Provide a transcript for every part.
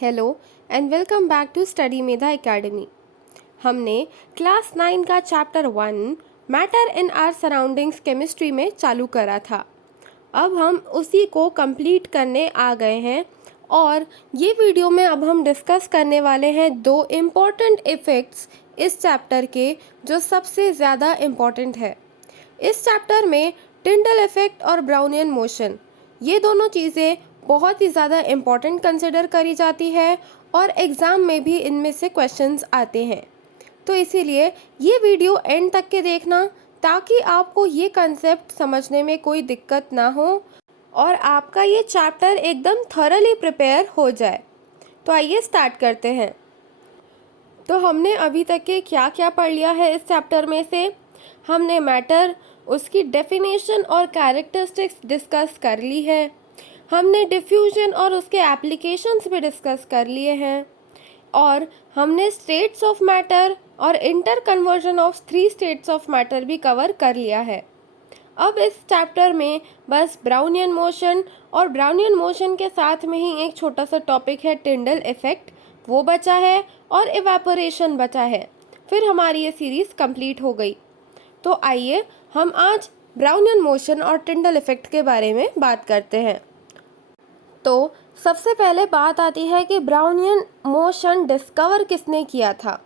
Hello and welcome back to study Medha academy. हमने class 9 का chapter 1 matter in our surroundings chemistry में चालू करा था। अब हम उसी को कंप्लीट करने आ गए हैं और ये वीडियो में अब हम डिस्कस करने वाले हैं दो इम्पॉर्टेंट इफ़ेक्ट्स इस चैप्टर के, जो सबसे ज़्यादा इम्पॉर्टेंट है। इस चैप्टर में टिंडल इफ़ेक्ट और ब्राउनियन मोशन, ये दोनों चीज़ें बहुत ही ज़्यादा इम्पॉर्टेंट कंसिडर करी जाती है और एग्ज़ाम में भी इनमें से क्वेश्चंस आते हैं। तो इसीलिए ये वीडियो एंड तक के देखना, ताकि आपको ये कंसेप्ट समझने में कोई दिक्कत ना हो और आपका ये चैप्टर एकदम थॉरली प्रिपेयर हो जाए। तो आइए स्टार्ट करते हैं। तो हमने अभी तक के क्या क्या पढ़ लिया है इस चैप्टर में से? हमने मैटर, उसकी डेफिनेशन और कैरेक्टरिस्टिक्स डिस्कस कर ली है। हमने डिफ्यूजन और उसके एप्लीकेशंस भी डिस्कस कर लिए हैं और हमने स्टेट्स ऑफ मैटर और inter conversion of 3 states of matter भी कवर कर लिया है। अब इस चैप्टर में बस ब्राउनियन मोशन और ब्राउनियन मोशन के साथ में ही एक छोटा सा टॉपिक है टिंडल इफ़ेक्ट, वो बचा है और इवेपोरेशन बचा है। फिर हमारी ये सीरीज़ कंप्लीट हो गई। तो आइए हम आज ब्राउनियन मोशन और टिंडल इफ़ेक्ट के बारे में बात करते हैं। तो सबसे पहले बात आती है कि ब्राउनियन मोशन डिस्कवर किसने किया था।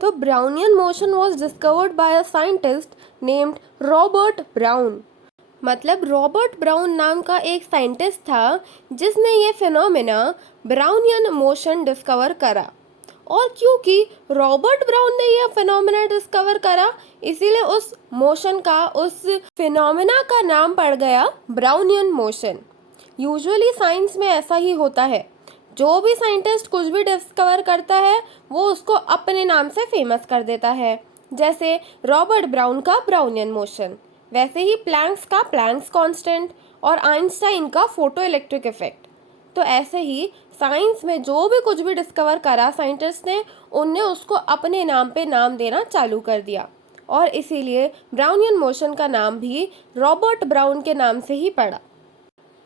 तो Brownian motion was discovered by a scientist named Robert brown. मतलब रॉबर्ट ब्राउन नाम का एक साइंटिस्ट था जिसने ये फिनोमेना ब्राउनियन मोशन डिस्कवर करा। और क्योंकि रॉबर्ट ब्राउन ने यह फिनोमेना डिस्कवर करा, इसीलिए उस मोशन का, उस फिनोमेना का नाम पड़ गया ब्राउनियन मोशन। यूजुअली साइंस में ऐसा ही होता है, जो भी साइंटिस्ट कुछ भी डिस्कवर करता है वो उसको अपने नाम से फेमस कर देता है। जैसे रॉबर्ट ब्राउन का ब्राउनियन मोशन, वैसे ही प्लैंक्स का प्लैंक्स कांस्टेंट और आइंस्टाइन का फोटो इलेक्ट्रिक इफेक्ट। तो ऐसे ही साइंस में जो भी कुछ भी डिस्कवर करा साइंटिस्ट ने, उनने उसको अपने नाम पे नाम देना चालू कर दिया और इसीलिए ब्राउनियन मोशन का नाम भी रॉबर्ट ब्राउन के नाम से ही पड़ा।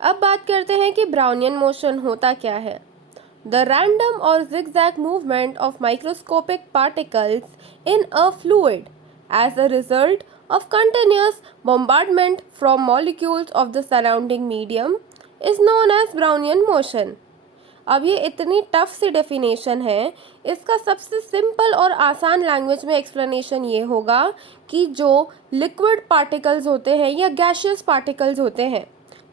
अब बात करते हैं कि ब्राउनियन मोशन होता क्या है। द रैंडम और zigzag movement of microscopic particles in a fluid as a result of continuous bombardment from molecules of the surrounding medium is known as Brownian motion. अब ये इतनी टफ सी डेफिनेशन है, इसका सबसे सिंपल और आसान लैंग्वेज में एक्सप्लेनेशन ये होगा कि जो लिक्विड पार्टिकल्स होते हैं या गैशियस पार्टिकल्स होते हैं,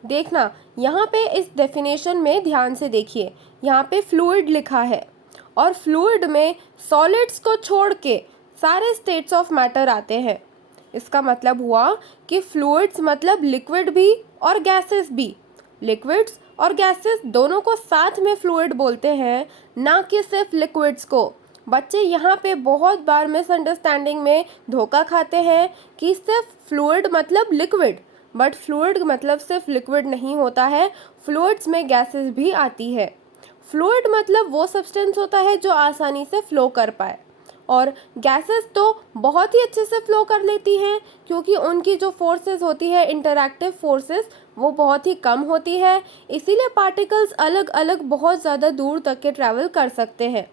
देखना यहाँ पे इस डेफिनेशन में ध्यान से देखिए, यहाँ पे फ्लूइड लिखा है और फ्लूइड में सॉलिड्स को छोड़ के सारे स्टेट्स ऑफ मैटर आते हैं। इसका मतलब हुआ कि फ्लूइड्स मतलब लिक्विड भी और गैसेस भी। लिक्विड्स और गैसेस दोनों को साथ में फ्लूइड बोलते हैं, ना कि सिर्फ लिक्विड्स को। बच्चे यहाँ पे बहुत बार मिसअंडरस्टैंडिंग में धोखा खाते हैं कि सिर्फ फ्लूइड मतलब लिक्विड, बट फ्लूइड मतलब सिर्फ लिक्विड नहीं होता है, फ्लूइड्स में गैसेस भी आती है। फ्लूइड मतलब वो सब्सटेंस होता है जो आसानी से फ्लो कर पाए, और गैसेस तो बहुत ही अच्छे से फ्लो कर लेती हैं क्योंकि उनकी जो फोर्सेस होती है, इंटरैक्टिव फोर्सेस, वो बहुत ही कम होती है। इसीलिए पार्टिकल्स अलग अलग बहुत ज़्यादा दूर तक के ट्रैवल कर सकते हैं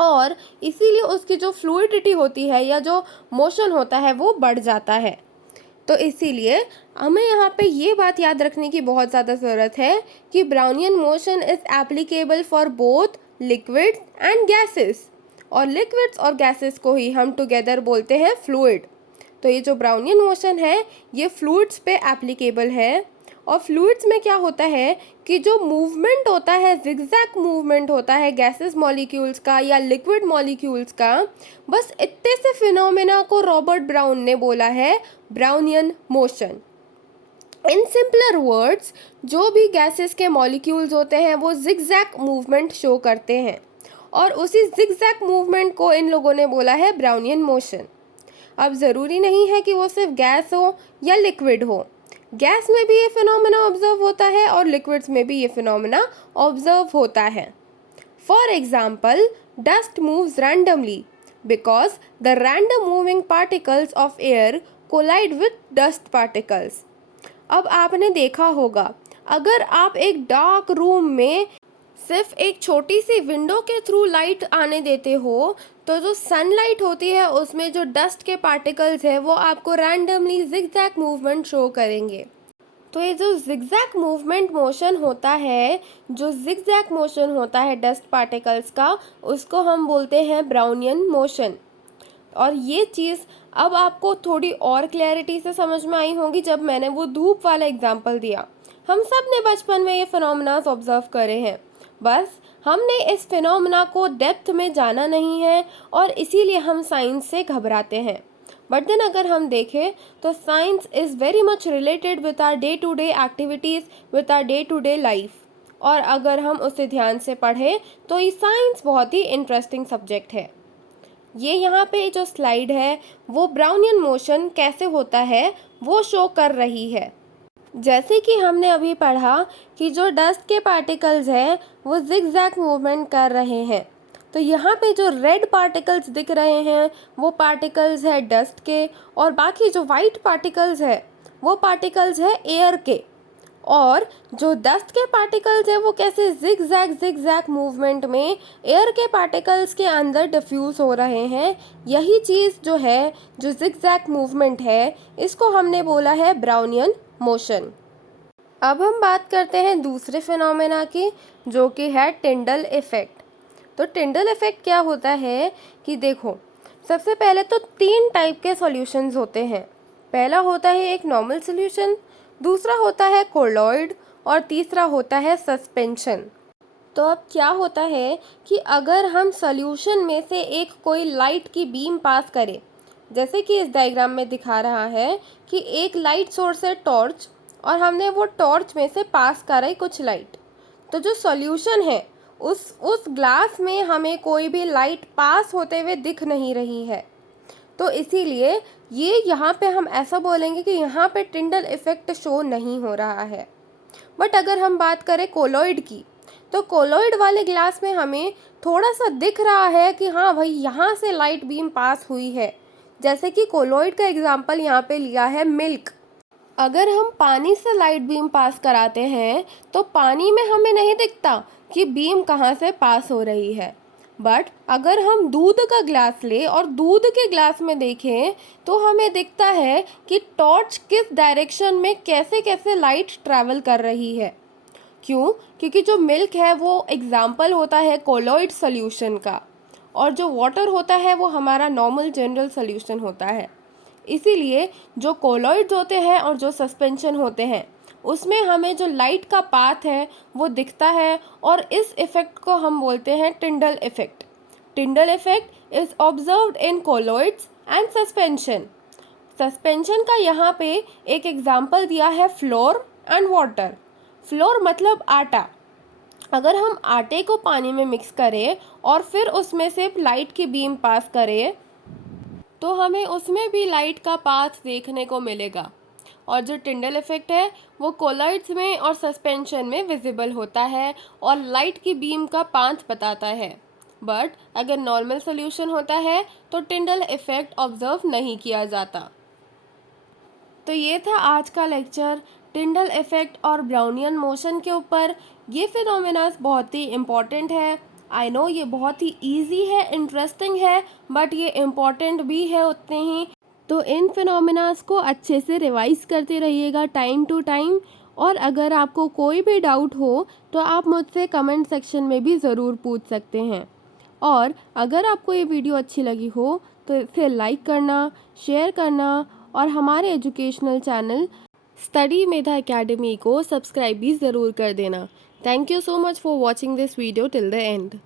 और इसीलिए उसकी जो फ्लूइडिटी होती है या जो मोशन होता है वो बढ़ जाता है। तो इसीलिए हमें यहाँ पे ये बात याद रखने की बहुत ज़्यादा ज़रूरत है कि Brownian motion is applicable for both liquids and gases, और लिक्विड्स और गैसेस को ही हम टुगेदर बोलते हैं फ्लूइड। तो ये जो ब्राउनियन मोशन है ये फ्लूइड्स पे एप्लीकेबल है। और फ्लूइड्स में क्या होता है कि जो मूवमेंट होता है, जिगजैग मूवमेंट होता है गैसेस मॉलिक्यूल्स का या लिक्विड मॉलिक्यूल्स का, बस इतने से फिनोमेना को रॉबर्ट ब्राउन ने बोला है Brownian motion. In simpler words, जो भी गैसेस के मॉलिक्यूल्स होते हैं वो जिगजैग मूवमेंट शो करते हैं और उसी जिगजैग मूवमेंट को इन लोगों ने बोला है ब्राउनियन मोशन। अब ज़रूरी नहीं है कि वो सिर्फ गैस हो या लिक्विड हो, गैस में भी ये फिनोमेना ऑब्जर्व होता है और लिक्विड्स में भी ये फिनोमेना ऑब्जर्व होता है। For example, dust moves randomly because the random moving particles of air collide with dust particles. अब आपने देखा होगा, अगर आप एक डार्क रूम में सिर्फ एक छोटी सी विंडो के थ्रू लाइट आने देते हो तो जो सनलाइट होती है उसमें जो डस्ट के पार्टिकल्स है वो आपको रैंडमली जिगजैग मूवमेंट शो करेंगे। तो ये जो जिगजैग मूवमेंट मोशन होता है, जो जिगजैग मोशन होता है डस्ट पार्टिकल्स का, उसको हम बोलते हैं ब्राउनियन मोशन। और ये चीज़ अब आपको थोड़ी और क्लैरिटी से समझ में आई होगी जब मैंने वो धूप वाला एग्जाम्पल दिया। हम सब ने बचपन में ये फिनोमेनास ऑब्जर्व करे हैं, बस हमने इस फिनोमेना को डेप्थ में जाना नहीं है और इसीलिए हम साइंस से घबराते हैं। बट देन अगर हम देखें तो science is very much related with our day to day activities, with our day to day life. और अगर हम उसे ध्यान से पढ़ें तो ये साइंस बहुत ही इंटरेस्टिंग सब्जेक्ट है। ये यहाँ पे जो स्लाइड है वो ब्राउनियन मोशन कैसे होता है वो शो कर रही है। जैसे कि हमने अभी पढ़ा कि जो डस्ट के पार्टिकल्स हैं वो जिगजैग मूवमेंट कर रहे हैं। तो यहाँ पे जो रेड पार्टिकल्स दिख रहे हैं वो पार्टिकल्स है डस्ट के, और बाकी जो वाइट पार्टिकल्स है वो पार्टिकल्स है एयर के। और जो डस्ट के पार्टिकल्स है वो कैसे जिगजैग मूवमेंट में एयर के पार्टिकल्स के अंदर डिफ्यूज हो रहे हैं। यही चीज़ जो है, जो जिगजैग मूवमेंट है, इसको हमने बोला है ब्राउनियन मोशन। अब हम बात करते हैं दूसरे फिनोमेना की, जो कि है टिंडल इफ़ेक्ट। तो टिंडल इफ़ेक्ट क्या होता है कि देखो, सबसे पहले तो 3 टाइप के सॉल्यूशंस होते हैं। पहला होता है एक नॉर्मल सॉल्यूशन, दूसरा होता है कोलॉइड, और तीसरा होता है सस्पेंशन। तो अब क्या होता है कि अगर हम सॉल्यूशन में से एक कोई लाइट की बीम पास करें, जैसे कि इस डायग्राम में दिखा रहा है कि एक लाइट सोर्स है टॉर्च, और हमने वो टॉर्च में से पास कराई कुछ लाइट, तो जो सॉल्यूशन है उस ग्लास में हमें कोई भी लाइट पास होते हुए दिख नहीं रही है। तो इसीलिए ये यहाँ पे हम ऐसा बोलेंगे कि यहाँ पे टिंडल इफ़ेक्ट शो नहीं हो रहा है। बट अगर हम बात करें कोलॉइड की, तो कोलॉइड वाले ग्लास में हमें थोड़ा सा दिख रहा है कि हाँ भाई यहाँ से लाइट बीम पास हुई है। जैसे कि कोलॉइड का एग्जांपल यहाँ पे लिया है मिल्क। अगर हम पानी से लाइट बीम पास कराते हैं तो पानी में हमें नहीं दिखता कि बीम कहाँ से पास हो रही है। बट अगर हम दूध का ग्लास लें और दूध के ग्लास में देखें तो हमें दिखता है कि टॉर्च किस डायरेक्शन में कैसे कैसे लाइट ट्रैवल कर रही है। क्यों? क्योंकि जो मिल्क है वो एग्जाम्पल होता है कोलॉइड सॉल्यूशन का, और जो वाटर होता है वो हमारा नॉर्मल जनरल सॉल्यूशन होता है। इसीलिए जो कोलॉइड्स होते हैं और जो सस्पेंशन होते हैं उसमें हमें जो लाइट का पाथ है वो दिखता है, और इस इफ़ेक्ट को हम बोलते हैं टिंडल effect. टिंडल effect is observed in colloids and suspension. Suspension का यहाँ पे एक एग्जाम्पल दिया है फ्लोर एंड वाटर। फ्लोर मतलब आटा। अगर हम आटे को पानी में मिक्स करें और फिर उसमें से लाइट की बीम पास करें तो हमें उसमें भी लाइट का पाथ देखने को मिलेगा। और जो टिंडल इफ़ेक्ट है वो कोलॉइड्स में और सस्पेंशन में विजिबल होता है और लाइट की बीम का पाथ बताता है। बट अगर नॉर्मल सॉल्यूशन होता है तो टिंडल इफ़ेक्ट ऑब्जर्व नहीं किया जाता। तो ये था आज का लेक्चर टिंडल इफ़ेक्ट और ब्राउनियन मोशन के ऊपर। ये फिनोमेनास बहुत ही इम्पॉर्टेंट है। आई नो ये बहुत ही इजी है, इंटरेस्टिंग है, बट ये इम्पॉर्टेंट भी है उतने ही। तो इन फिनोमेनास को अच्छे से रिवाइज करते रहिएगा टाइम टू टाइम। और अगर आपको कोई भी डाउट हो तो आप मुझसे कमेंट सेक्शन में भी ज़रूर पूछ सकते हैं। और अगर आपको ये वीडियो अच्छी लगी हो तो इसे लाइक करना, शेयर करना, और हमारे educational channel study Medha academy को सब्सक्राइब भी ज़रूर कर देना। Thank you so much for watching this video till the end.